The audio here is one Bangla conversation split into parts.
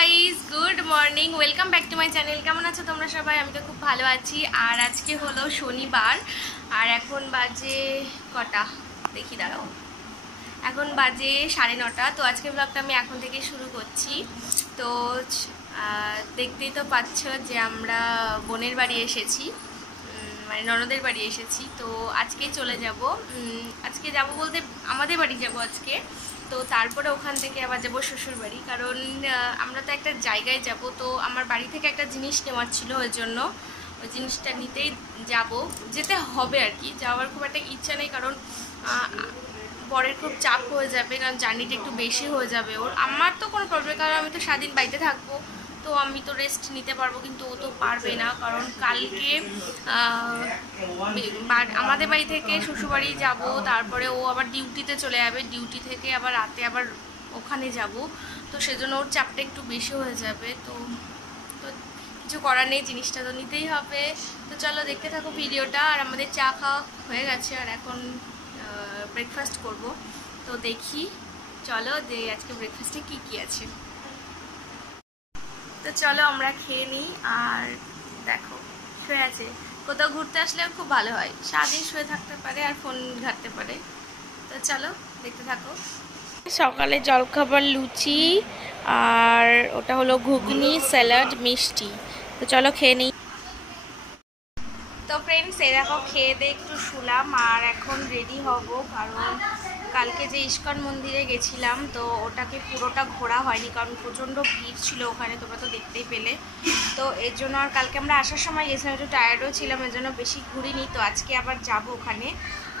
Guys, good morning, welcome back to my channel. কেমন আছো তোমরা সবাই? আমি তো খুব ভালো আছি। আর আজকে হলো শনিবার, আর এখন বাজে কটা দেখি, দাঁড়াও, এখন বাজে 9:30। তো আজকে ব্লগটা আমি এখন থেকে শুরু করছি। তো দেখতেই তো পাচ্ছ যে আমরা বোনের বাড়ি এসেছি, মানে ননদের বাড়ি এসেছি। তো আজকেই চলে যাব, আজকে যাব বলতে আমাদের বাড়ি যাব আজকে। তো তারপরে ওখান থেকে আবার যাবো শ্বশুর বাড়ি, কারণ আমরা তো একটা জায়গায় যাব। তো আমার বাড়ি থেকে একটা জিনিস নেওয়ার ছিল, ওই জন্য ওই জিনিসটা নিতেই যেতে হবে আর কি। যাওয়ার খুব একটা ইচ্ছা নেই, কারণ পরের খুব চাপ হয়ে যাবে, কারণ জার্নিটা একটু বেশি হয়ে যাবে ওর। আমার তো কোনো প্রবলেম, কারণ আমি তো সারাদিন বাড়িতে থাকবো, তো আমি তো রেস্ট নিতে পারবো, কিন্তু ও তো পারবে না। কারণ কালকে আমাদের বাড়ি থেকে শ্বশুরবাড়ি যাব, তারপরে ও আবার ডিউটিতে চলে যাবে, ডিউটি থেকে আবার রাতে আবার ওখানে যাব। তো সেজন্য ওর চাপটা একটু বেশি হয়ে যাবে। তো কিছু করার নেই, জিনিসটা তো নিতেই হবে। তো চলো দেখতে থাকো ভিডিওটা। আর আমাদের চা খাওয়া হয়ে গেছে, আর এখন ব্রেকফাস্ট করব। তো দেখি, চলো যে আজকে ব্রেকফাস্টে কি কি আছে। তো চলো আমরা খেয়ে নিই। আর দেখো, শুয়ে আছে। কোথাও ঘুরতে আসলে খুব ভালো হয়, সারাদিন শুয়ে থাকতে পারে আর ফোন ঘাঁটতে পারে। তো চলো দেখতে থাকো। সকালে জলখাবার লুচি, আর ওটা হলো ঘুগনি, স্যালাড, মিষ্টি। তো চলো খেয়ে নিই। তো ফ্রেন্ডস, এই দেখো খেয়ে দিয়ে একটু শুলাম, আর এখন রেডি হব। কারণ কালকে যে ইস্কন মন্দিরে গেছিলাম, তো ওটাকে পুরোটা ঘোরা হয়নি, কারণ প্রচণ্ড ভিড় ছিল ওখানে, তোমরা তো দেখতেই পেলে। তো এর জন্য, আর কালকে আমরা আসার সময় গেছিলাম, একটু টায়ার্ডও ছিলাম, এর জন্য বেশি ঘুরিনি। তো আজকে আবার যাব ওখানে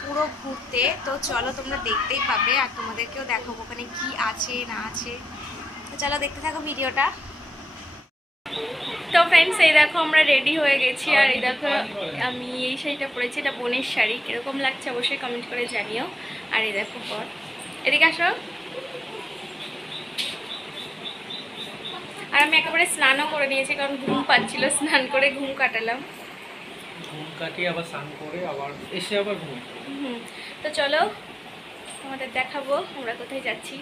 পুরো ঘুরতে। তো চলো তোমরা দেখতেই পাবে, আর তোমাদেরকেও দেখাবো ওখানে কি আছে না আছে। তো চলো দেখতে থাকো ভিডিওটা। তো ফ্রেন্ডস, এই দেখো আমরা রেডি হয়ে গেছি। আর এই দেখো আমি এই শাড়িটা পরেছি, এটা বোনের শাড়ি। কীরকম লাগছে অবশ্যই কমেন্ট করে জানিও। আর এই দেখো পর, এদিকে আসো। আর আমি একেবারে স্নানও করে নিয়েছি, কারণ ঘুম পাচ্ছিল, স্নান করে ঘুম কাটালাম। ঘুম কাটিয়ে আবার স্নান করে আবার এসে আবার ঘুম। তো চলো আমাদের দেখাবো আমরা কোথায় যাচ্ছি।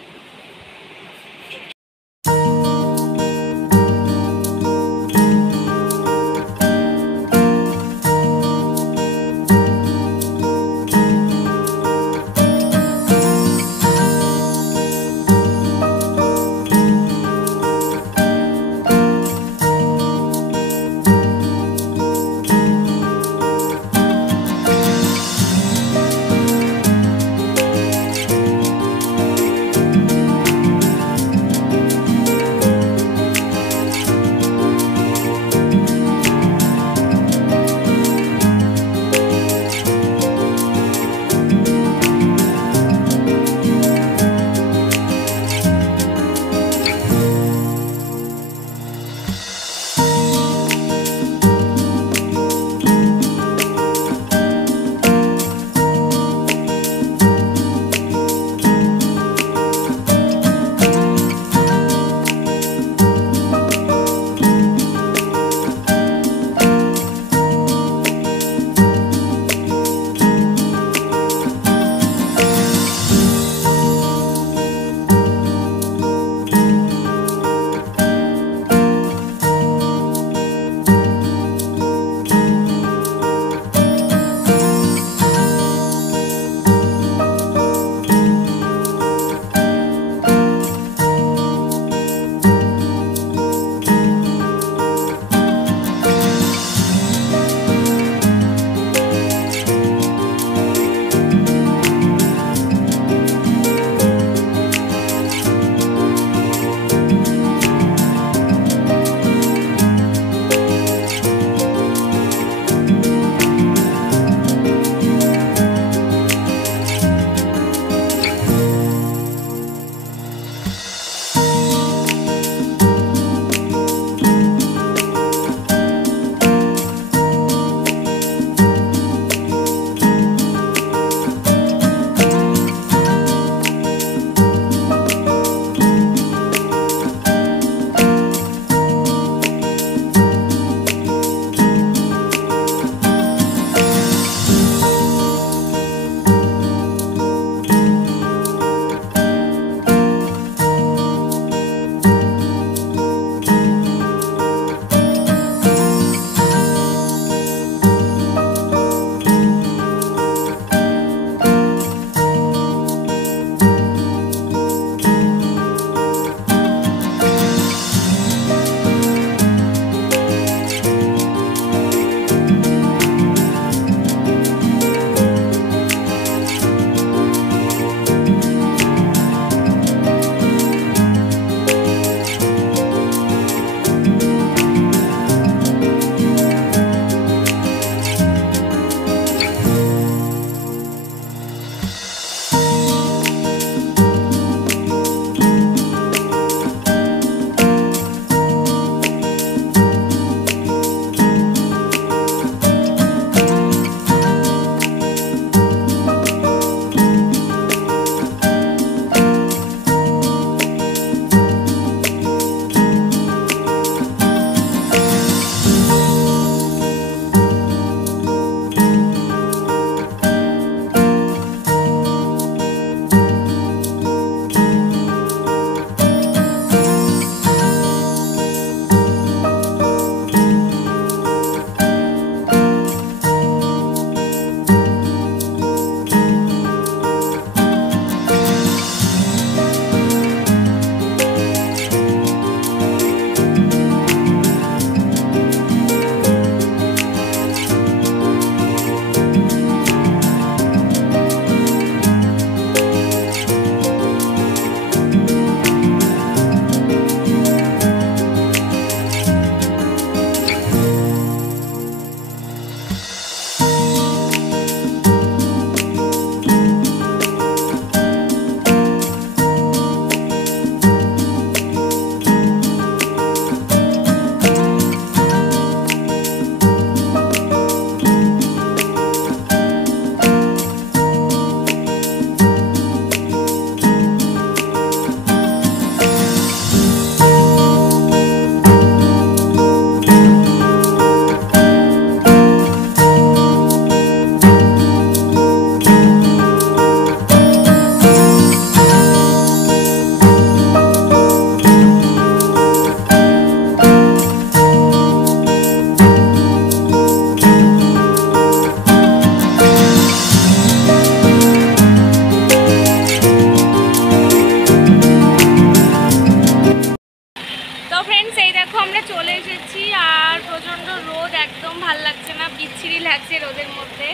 এসেছি আর প্রচণ্ড রোদ, একদম ভাল লাগছে না, বিচ্ছিরি লাগছে রোদের মধ্যে,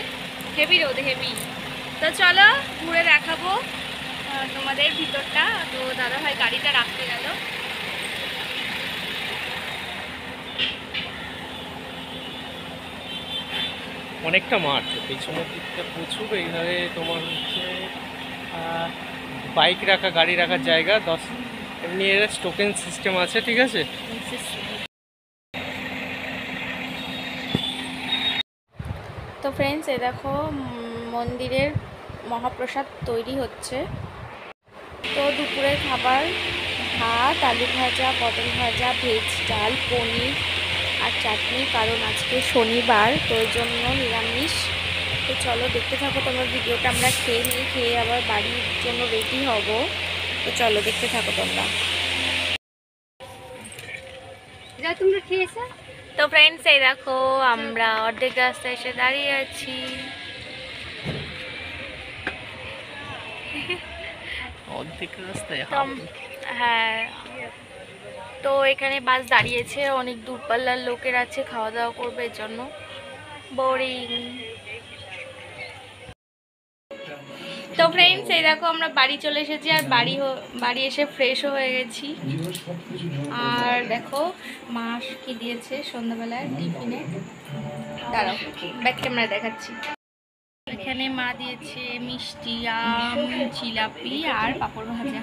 হেভি রোদ হেভি। তো চলো ঘুরে দেখাবো তোমাদের ভিতরটা। তো দাদাভাই গাড়িটা রাখতে গেল। অনেকটা মাঠ, পেছনের দিকটা প্রচুর। এইভাবে তোমার হচ্ছে বাইক রাখা, গাড়ি রাখার জায়গা 10, এমনি এর টোকেন সিস্টেম আছে, ঠিক আছে। তো ফ্রেন্ডস, এই দেখো মন্দিরের মহাপ্রসাদ তৈরি হচ্ছে। তো দুপুরের খাবার ভাত, আলু ভাজা, পটল ভাজা, ভেজ ডাল, পনির আর চাটনি, কারণ আজকে শনিবার, তো ওই জন্য নিরামিষ। তো চলো দেখতে থাকো তোমরা ভিডিওটা। আমরা খেয়ে নিই, খেয়ে আবার বাড়ির জন্য রেডি হব। তো চলো দেখতে থাকো তোমরা। তোমরা খেয়েছো? তো ফ্রেন্ডস, এই দেখো আমরা অর্ধেক রাস্তায় এসে দাঁড়িয়ে আছি। অর্ধেক রাস্তায় হ্যাঁ, তো এখানে বাস দাঁড়িয়েছে, অনেক দূরপাল্লার লোকের আছে, খাওয়া দাওয়া করবে, এর জন্য বোরিং। তো ফ্রেন্ডস, এই দেখো আমরা বাড়ি চলে এসেছি, আর বাড়ি এসে ফ্রেশও হয়ে গেছি। আর দেখো মা কি দিয়েছে সন্ধ্যাবেলায় টিফিনে, দাঁড়াও ব্যাক ক্যামেরা দেখাচ্ছি। এখানে মা দিয়েছে মিষ্টি, আম, জিলাপি আর পাঁপড় ভাজা।